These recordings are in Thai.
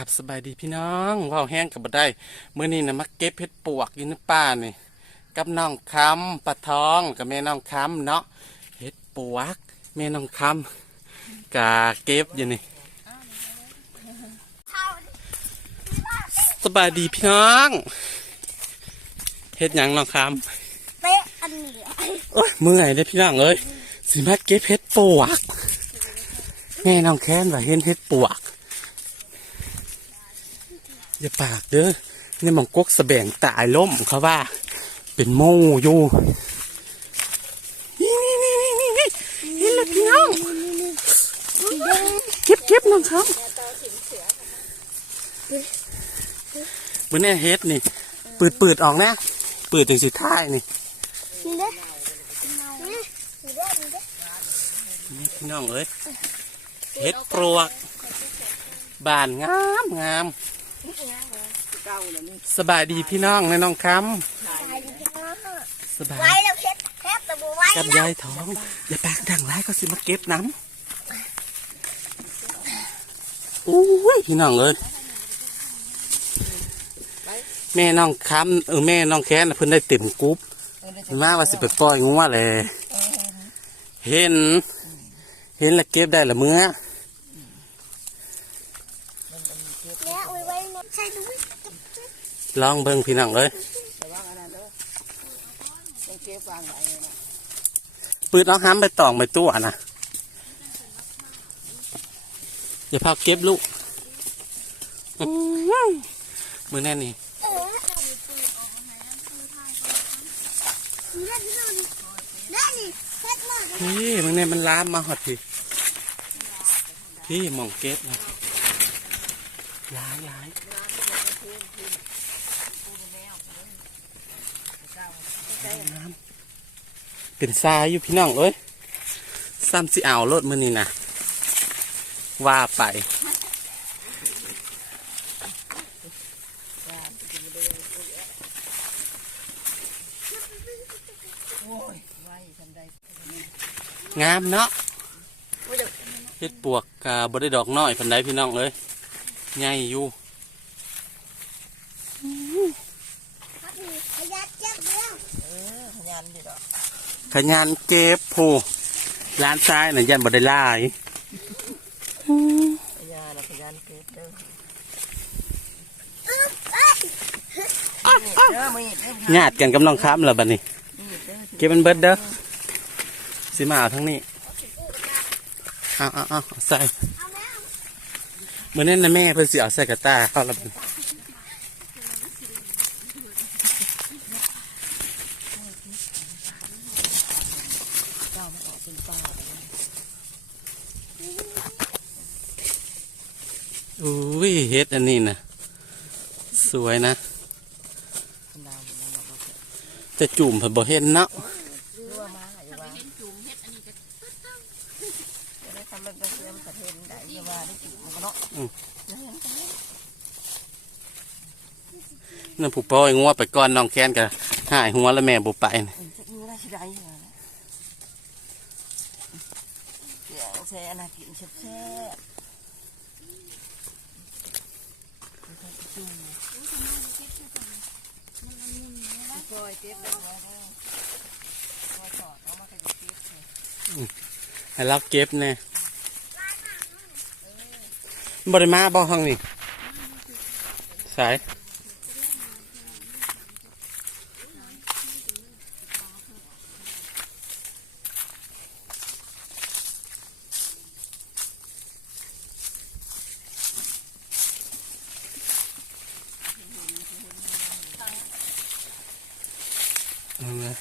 กับสบายดีพี่น้องว่าวแห้งกับบ่ได้เมื่อนี้นะมาเก็บเห็ดปวกอยู่ในป่านี่กับน้องคำปลาทองกับแม่น้องคำเนาะเห็ดปวก แม่น้องคำกาเก็บอยู่นี่สบายดีพี่น้องเห็ดหยังน้องคเป๊ะอันเหลือำโอ้ยเมื่อยเลยพี่น้องเอ้ยสิมาเก็บเห็ดปวกแม่น้องแค้นว่าเห็นเห็ดปวก อย่าปากเด้อนี่มังกกสะแบงตายล่มเขาว่า เป็นโม่อยู่นี่นี่นี่นี่นี่เห็นแล้วพี่น้องเก็บเก็บน้องครับบนนี้เฮ็ดนี่ ปืดปืดออกนะ ปืดถึงสุดท้ายนี่นี่เด้นี่นี่เด้นี่เด้นี่พี่น้องเอ้ยเฮ็ดปลวกบานงามงาม สบายดีพี่น้องนะน้องคตายดิพี่น้องำสบายไว้แล้วเพชรแทบตะบูไว้กับแล้วยายท้อง อย่าปากดังไรก็สิมาเก็บน้ำอุ้ยพี่น้องเอ้ยแม่น้องคำเออแม่น้องแค้นเพิ่นได้เต็มกรุ๊ปมาว่าสิไปปล่อยงัวเลย เห็น เห็นแล้วเก็บได้ละเมื่อ เนี่ยอุ้ยไว้เนี่ยใช่ดูไหม ลองเบิ่งพี่น้องเอ้ยปืดเอาห้ำไปตองไปตัวนะอย่าพาเก็บลูกอื้อหือมือแน่นี่เออนี่เด้พี่น้องนี่เด้นี่เพชรมากพี่มึงเนี่ยมันลามมาหอดพี่พี่หมองเก็บนะ ย้ายย้ายน้ำเป็นทรายอยู่พี่น้องเอ้ยซ้ำสิเอารถมือนี่นะว่าไปงามเนาะเฮ็ดปวกกาบได้ดอกน้อยพันใดพี่น้องเอ้ย ใหญ่อยู่ครับนี่ขยัดเจ็บเดียวขยันเก็บผู้ร้านซ้ายน่ะยันบ่ได้หลายยาเราพยานเก็บเด้ออึ๊บเอ้ยเด้อมีดเด้อญาติกันกับน้องค้ำแล้วบัดนี้มีดเด้อเก็บมันเบิดเด้อสิมาเอาทั้งนี้เอาเอาเอาเอาใส่เอาแล้วเมื่อนั้นนะแม่เพิ่นสิเอาใส่กระตาเข้าล้วบันอุ้ยเฮ็ดอันนี้นะสวยนะ จะจุ่มเพิ่นบ่เห็นเนาะ รั่วมาอย่าว่าจะได้ทำเป็นเพื่อนประเทศได้อย่าว่าได้จุมันก็ เนาะนั่นผู้ป่อยงัวไปก่อนน้องแค้นก็หายหัวแล้วแม่บ่ไปน่ะจะมีอะไรสิได้เดี๋ยวแซ่น่ากินแซ่บปล่อยเก็บได้ไว้เด้อปล่อยถอดเอามาขยับเก็บเลย ให้เราเก็บแน่บ่ได้มาบ่ห้องนี่สายเอาละ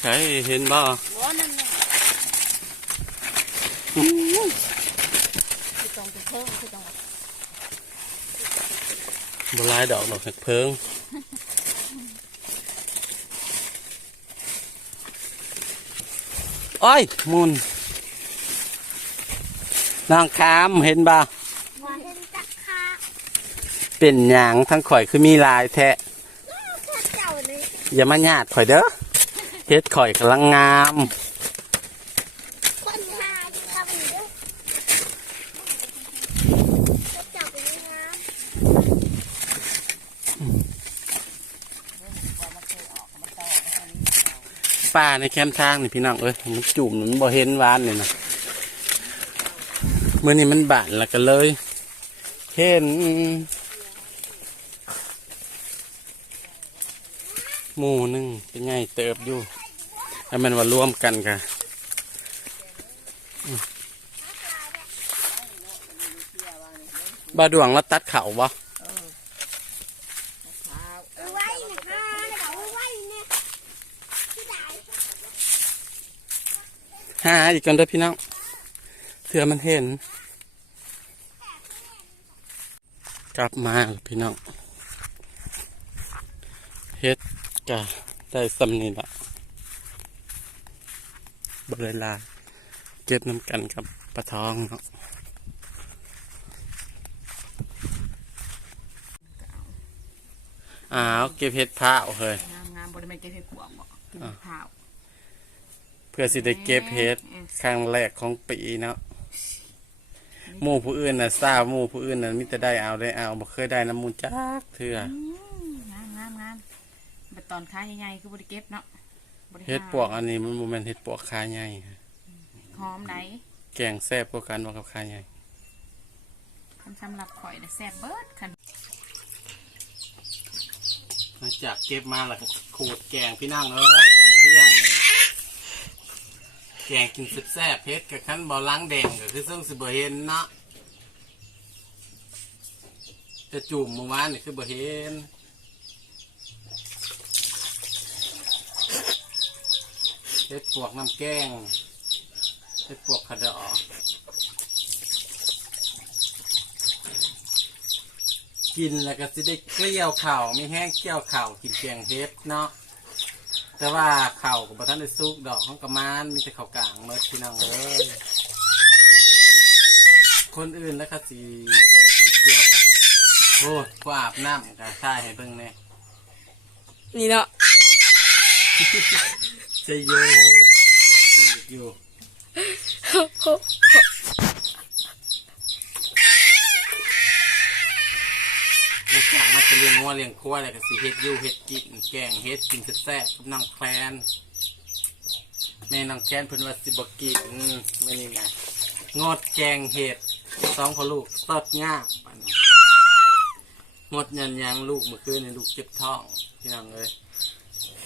ใช่เห็นบ่ หัวนั่นน่ะคือต้องไปเพิ่มคือต้อง บหลายดอกดอกเห็ดเพิงโอ้ยมุนน้องคามเห็นบ่าว่าเห็นจักขาเป็นหยางทั้งข่อยคือมีลายแทะเจ้าเลยอย่ามาญาติข่อยเด้อเฮ็ดข่อยกำลังงาม คนหาทำอยู่เด้อ ป่าในแคมป์ทางนี่พี่น้องเอ้ยมันจุ่มมันบ่เห็นวานเลยนะเมื่อนี้มันบานแล้วก็เลย เห็นหมูหนึงเป็นไงเติบอยู่แล้วมันว่ารวมกันค่ะบาดวงแล้วตัดเข่าบ่ เอาไว้นะคะเอาไว้เนี่ยที่ไหน หาอีกกันด้อพี่น้องเถื่อมันเห็น กลับมาพี่น้องเฮ็ดกะได้สำนีละบริลาเก็บน้ำกันกับปลาทองเนาะอ้าวเก็บเห็ดผ้าเฮ้ยงามงามบริเวณเก็บเห็ดปวกบ่กินข้า เพื่อสิได้เก็บเห็ดครั้งแรกของปีเนาะหมู่ผู้อื่นน่ะทราบหมู่ผู้อื่นน่ะมิแต่ได้เอาได้เอาบ่เคยได้น้ำมูลจักเถื่องามงามงามบัดตอนค้าใหญ่ๆคือบริเก็บเนาะบ่ไเห็ดปวกอันนี้มันบ่แม่นเห็ดปวกขาใหญ่หอมไหนแกงแซ่บกว่ากันว่ากับขาใหญ่คำสำหรับข่อยนะแซ่บเบิดคันหลังจากเก็บมาแล้วก็ขูดแกงพี่นั่งเอ้ยตอนเที่ยงนี่แกงกินแซ่บๆเผ็ดกับขั้นบ่ล้างแดงก็คือซึ่งสิบ่เห็นเนาะจะจุ่มเมื่อวานนี่คือบ่เห็นเห็ดปวกน้ำแกงเห็ดปวกขะดอกินแล้วก็สิได้เกลี้ยวเข่าวไม่แห้งเกลี้ยวเข่าวกินแกงเห็ดเนาะ แต่ว่าเข่าวกับท่านได้ซุกดอกของกระมานมีแต่เข่าวกลางเมื่อพี่น้องเอ้ยคนอื่นแล้วก็สิได้เกลี้ยวกับโอ้ยกว่าอาบน้ำกับท่ายให้เบิ่งแน่นี่เนาะจะโยจีบอยู่ใน เลี้ยงงัวเลี้ยงควายอะไรก็สิเฮ็ดอยู่เฮ็ดกินแกงเฮ็ดกินแซ่บๆกับน้องแคลนแม่น้องแคลนเพิ่นว่าสิบกินมื้อนี้นะงดแกงเห็ดสองพ่อลูกสดยาปานนั้นงดยันยังลูกเมื่อคืนนี่ลูกเจ็บท้องพี่น้องเอ้ย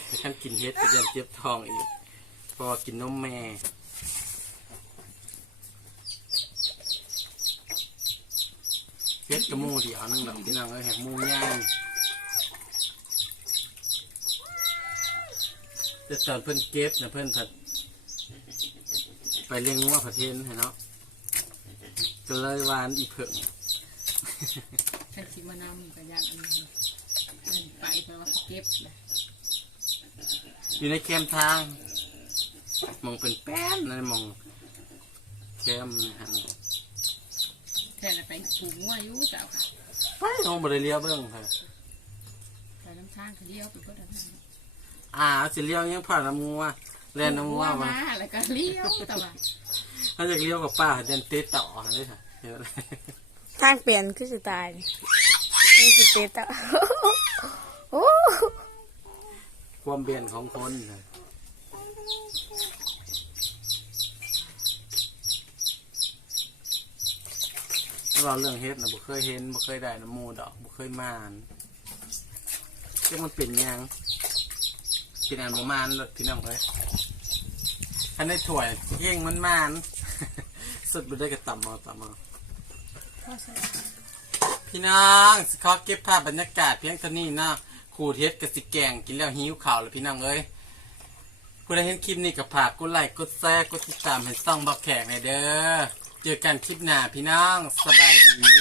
ไปขั้นกินเฮ็ดก็ยังเจ็บท้องอีกพอกินนมแม่ เฮ็ดกระมูเดียวนึงดอกพี่น้องเอ้ยแหกมูย่างแต่ตอนเพิ่นเก็บนะเพิ่นผัด ไปเลี้ยงงัวผัดเทนให้เนาะก็เลยหวานอีเพิ่งฉันสิมานำกับยานอันนี้เดินไปเพราะว่าเขาเก็บเลยอยู่ในแคมทาง มองเป็นแป้นนะมองแคมหั แค่นั้นไปปลูกงัวอยู่เจ้าค่ะไปลงบริเลียวเบิ้งค่ะไปน้ำทางเขาเลี้ยวไปก็ได้นอ่าสิเลี้ยวยังผ่านน้ำงัวเล่นน้ำงัวมาแล้วก็เลี้ยวแต่ว่าถ้าจะเลี้ยวกับป้าเดินเตะต่อเลยค่ะเดี๋ยวทางเปลี่ยนคือสิตายนี่สิเตตะโอ้ ความเบียนของคนค่ะ เราเรื่องเฮ็ดนะบ่เคยเห็นบ่เคยได้น้ำหมูดอกบ่เคยมานจะมันเป็นหยังเป็นอันบ่มานเลยพี่น้องเลยอันในถ้วยเย่งมันมาน สุดไปได้กระต่ำเอาต่ำเอาพี่น้องสิขอเก็บภาพบรรยากาศเพียงเท่านี้เนาะขูดเฮ็ดกับสิแกงกินแล้วหิวข่าวเลยพี่น้องเอ้ยผู้ใดเห็นคลิปนี้กับผากกดไลค์กดแชร์กดติดตามให้ซ่องบอกแขกหน่อยเด้อ เจอกันคลิปหน้าพี่น้องสบายดี